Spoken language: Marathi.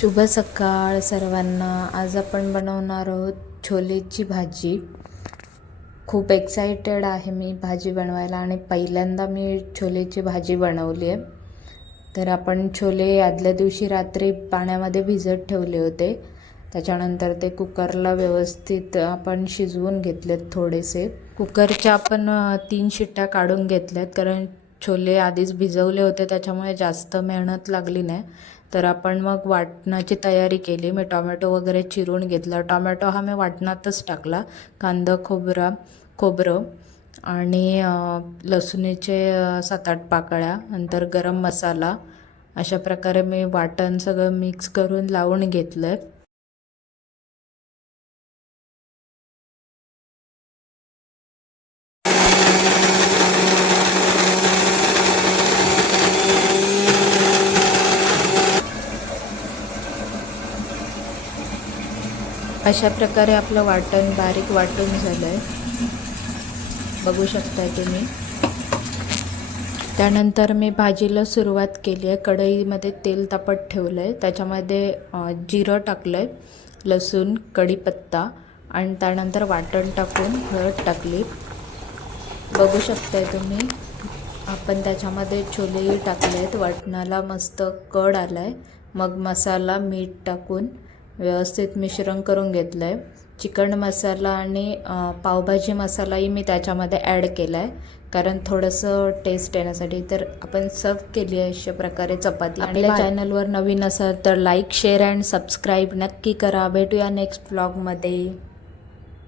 शुभ सकाळ सर्वांना. आज आपण बनवणार आहोत छोलेची भाजी. खूप एक्साइटेड आहे मी भाजी बनवायला आणि पहिल्यांदा मी छोलेची भाजी बनवली आहे. तर आपण छोले आदल्या दिवशी रात्री पाण्यामध्ये भिजत ठेवले होते. त्याच्यानंतर ते कुकरला व्यवस्थित आपण शिजवून घेतलेत. थोडेसे कुकरच्या आपण 3 शिट्ट्या काढून घेतल्यात, कारण छोले आधीच भिजवले होते त्याच्यामुळे जास्त मेहनत लागली नाही. तर आपण मग वाटणाची तयारी केली. मी टोमॅटो वगैरे चिरून घेतला. टोमॅटो हा मी वाटणातच टाकला. कांदा खोबरं आणि लसूणीचे 7-8 पाकळ्या, नंतर गरम मसाला, अशा प्रकारे मी वाटण सगळं मिक्स करून लावून घेतलं. अशा प्रकारे आपलं वाटण बारीक वाटून झालं आहे, बघू शकताय तुम्ही. त्यानंतर मी भाजीला सुरुवात केली आहे. कढईमध्ये तेल तापत ठेवलं आहे. त्याच्यामध्ये जिरं टाकलं आहे, लसूण, कढीपत्ता आणि त्यानंतर वाटण टाकून हळद टाकली. बघू शकताय तुम्ही. आपण त्याच्यामध्ये छोलेही टाकले आहेत. वाटणाला मस्त कड आला आहे. मग मसाला, मीठ टाकून व्यवस्थित मिश्रण करून घेतलं आहे. चिकन मसाला आणि पावभाजी मसालाही मी त्याच्यामध्ये ॲड केला आहे, कारण थोडंसं टेस्ट येण्यासाठी. तर आपण सर्व केली आहे अशा प्रकारे चपाती. आपल्या चॅनलवर नवीन असाल तर लाईक, शेअर अँड सबस्क्राईब नक्की करा. भेटूया नेक्स्ट ब्लॉगमध्ये.